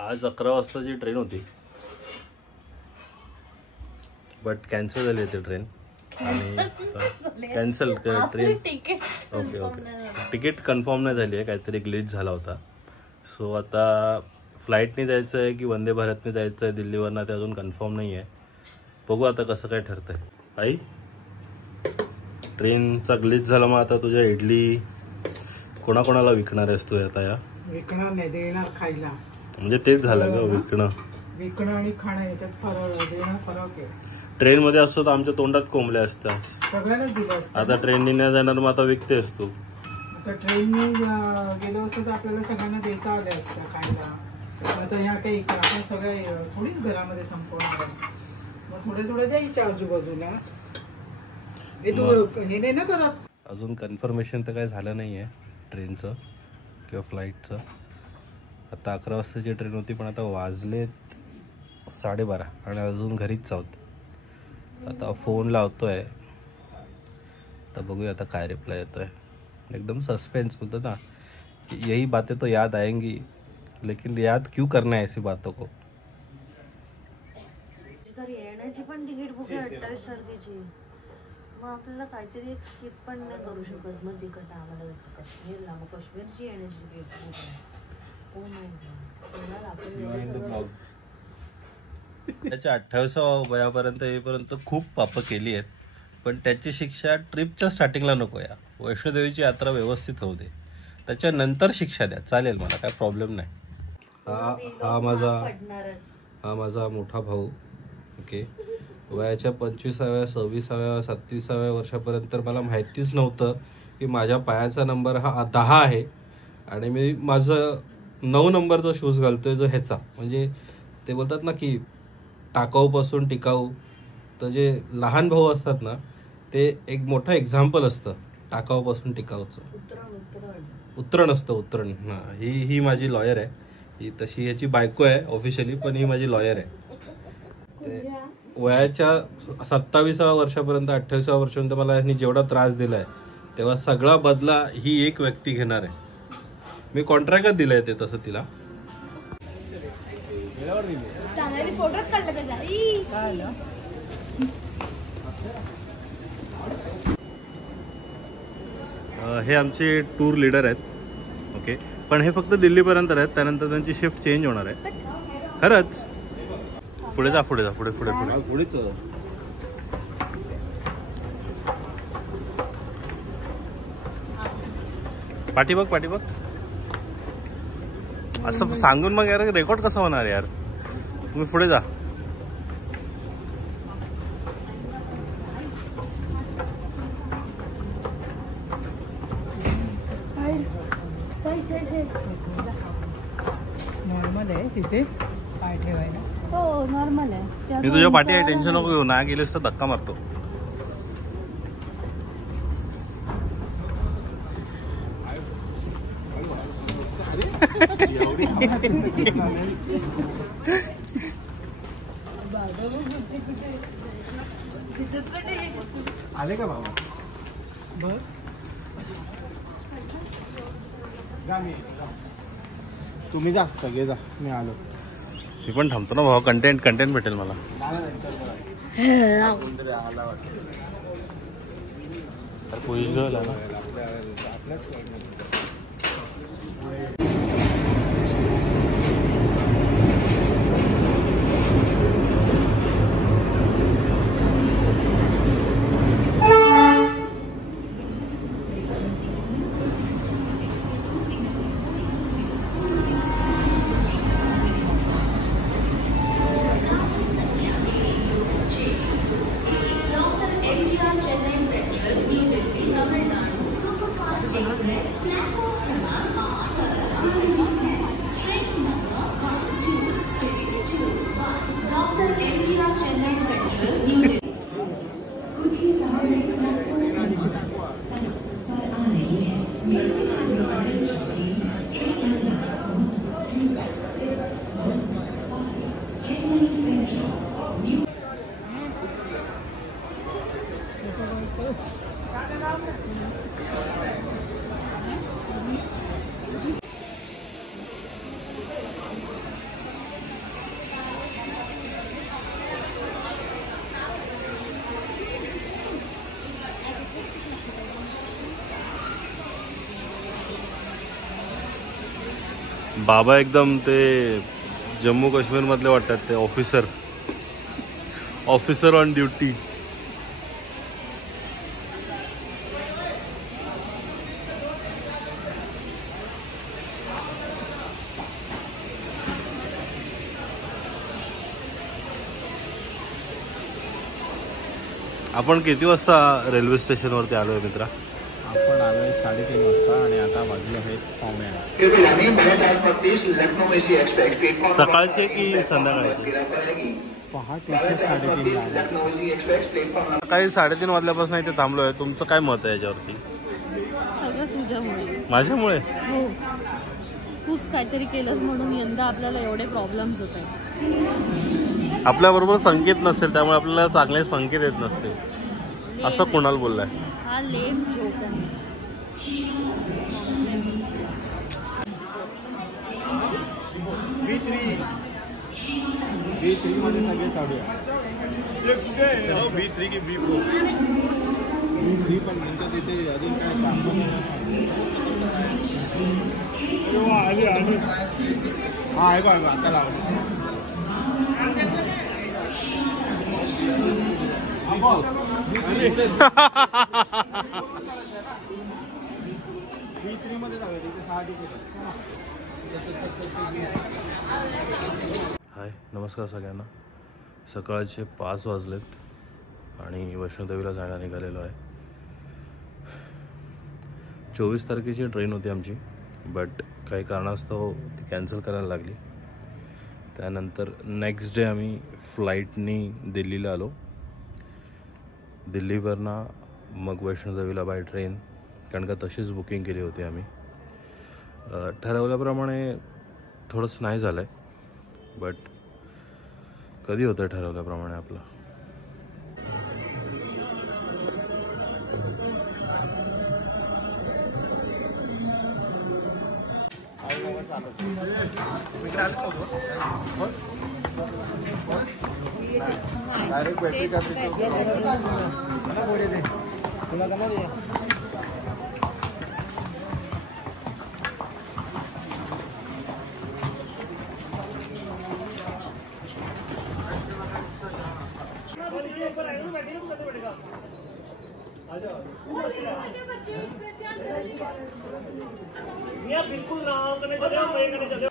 आज 11 वाजताची ट्रेन होती, बट कॅन्सल झाली ती ट्रेन. आणि cancel train. Okay ticket confirm नाही झाली आहे, काहीतरी ग्लिच झाला होता. सो आता फ्लाईटने जायचं आहे की वंदे भारतने जायचं आहे दिल्लीवरनं, ते अजून कन्फर्म नाही आहे. बघू आता कसं काय ठरतंय. आई ट्रेनचा ग्लिच झाला, मग आता तुझ्या इडली कोणाकोणाला विकणार आहेस तू आता? या विकणार नाही, देणार खायला. म्हणजे तेच झालं का? विकणं आणि खाणं याच्यात फरक आहे. ट्रेन मध्ये असतो तर आमच्या तोंडात कोंबल्या असत्या, सगळ्यांनाच दिलं असतं. आता ट्रेननी नाही जाणार, मग आता विकतेस तू. आता ट्रेननी गेलो असतो तर आपल्याला सगळ्यांना देता आल्या असत्या खायला. आता ह्या काही आपण सगळ्या थोडीच घरामध्ये संपवणार, मग थोडे थोडे द्यायच्या आजूबाजूला. हे नाही ना करत. अजून कन्फर्मेशन तर काय झालं नाही आहे ट्रेनचं किंवा फ्लाईटचं. आता 11 वाजताची ट्रेन होती, पण आता वाजलेत 12:30 आणि अजून घरीच आहोत. आता फोन लावतोय, तर बघूया आता काय रिप्लाय येतोय. एकदम सस्पेन्स बोलतो ना कि यही बातें तो याद आएंगी, लेकिन याद क्यों करना है ऐसी बातों को. येण्याची पण तिकीट बुक आहे 28 तारखेची. मग आपल्याला काहीतरी एक स्किप पण नाही करू शकत. मग तिकट आम्हाला काश्मीरला, मग काश्मीरची येण्याची तिकीट बुक आहे. Oh my God. त्याच्या 28व्या वयापर्यंत येईपर्यंत खूप पापं केली आहेत, पण त्याची शिक्षा ट्रिपच्या स्टार्टिंगला नको. या वैष्णोदेवीची यात्रा व्यवस्थित होऊ दे, त्याच्यानंतर शिक्षा द्या, चालेल, मला काय प्रॉब्लेम नाही. हा माझा मोठा भाऊ. ओके, वयाच्या 25व्या 26व्या 27व्या वर्षापर्यंत मला माहितीच नव्हतं की माझ्या पायाचा नंबर हा 10 आहे आणि मी माझं 9 नंबरचा शूज घालतोय, जो ह्याचा. म्हणजे ते बोलतात ना की टाकाऊपासून टिकाऊ. तर जे लहान भाऊ असतात ना, ते एक मोठं एक्झाम्पल असतं टाकाऊपासून टिकाऊचं. उतरण असतं, उतरण. हां, ही माझी लॉयर आहे. ही तशी ह्याची बायको आहे ऑफिशियली, पण ही माझी लॉयर आहे. ते वयाच्या 27व्या वर्षापर्यंत 28व्या वर्षापर्यंत मला ह्यांनी जेवढा त्रास दिला आहे, तेव्हा सगळा बदला ही एक व्यक्ती घेणार आहे. मी कॉन्ट्रॅक्टच दिलं आहे ते तसं तिला. हे आमचे टूर लीडर आहेत. ओके, पण हे फक्त दिल्लीपर्यंत आहेत, त्यानंतर त्यांची शिफ्ट चेंज होणार आहे. खरंच. पुढे जा, पुढे जा, पुढे पुढे पुढे पुढेच. पाठी बघ, पाठी बघ. असं सांगून मग यार रेकॉर्ड कसं होणार यार. तुम्ही पुढे जा. नॉर्मल आहे तिथे पाय ठेवायला. हो नॉर्मल आहे. मी तुझ्या पाठी आहे, टेन्शन नको घेऊ. ना गेलेस तर धक्का मारतो. आले का बाबा? बर, तुम्ही जा, सगळे जा, मी आलो. मी पण थांबतो ना भाऊ, कंटेंट भेटेल मला. पोलीस घेऊन बाबा एकदम ते जम्मू काश्मीर मधले वाटतात, ते ऑफिसर ऑन ड्युटी. आपण किती वाजता रेल्वे स्टेशनवरती आलोय मित्रा? आपण आलोय 3:30 वाजता आणि आता वाजले आहेत 7:15. सकाळचे की संध्याकाळचे? पहाटेचे 3:30 ला. सकाळी 3:30 वाजल्यापासून इथे थांबलोय. तुमचं काय मत आहे याच्यावरती? सगळं तुझ्यामुळे. माझ्यामुळे? हो, तूच काहीतरी केलंस म्हणून यंदा आपल्याला एवढे प्रॉब्लेम्स होत आहेत. आपल्याबरोबर संकेत नसेल त्यामुळे आपल्याला चांगले संकेत येत नसतील, असं कोणाला बोललाय? हा लेम जोक आहे. B3 मध्ये सगळे चालू आहे. B3 की B4? B3 पण त्यांच्या तिथे अजून काय काम हा आहे का आता लावलं. B3 मध्ये जाऊया तिथे 6 तिकीट. हाय, नमस्कार सगळ्यांना. सकाळचे 5 वाजलेत आणि वैष्णोदेवीला जायला निघालेलो आहे. 24 तारखेची ट्रेन होती आमची, बट काही कारणास्तव ती कॅन्सल करायला लागली. त्यानंतर नेक्स्ट डे आम्ही फ्लाईटनी दिल्लीला आलो. दिल्लीवरनं मग वैष्णोदेवीला बाय ट्रेन, कारण का तशीच बुकिंग केली होती आम्ही. ठरवल्याप्रमाणे थोडंसं नाही झालं आहे, बट कधी होतं ठरवल्याप्रमाणे आपलं. डायरेक्ट बॅटरी जाते तुला का नाही. बिल्कुल नाम करने चले हम करने चले.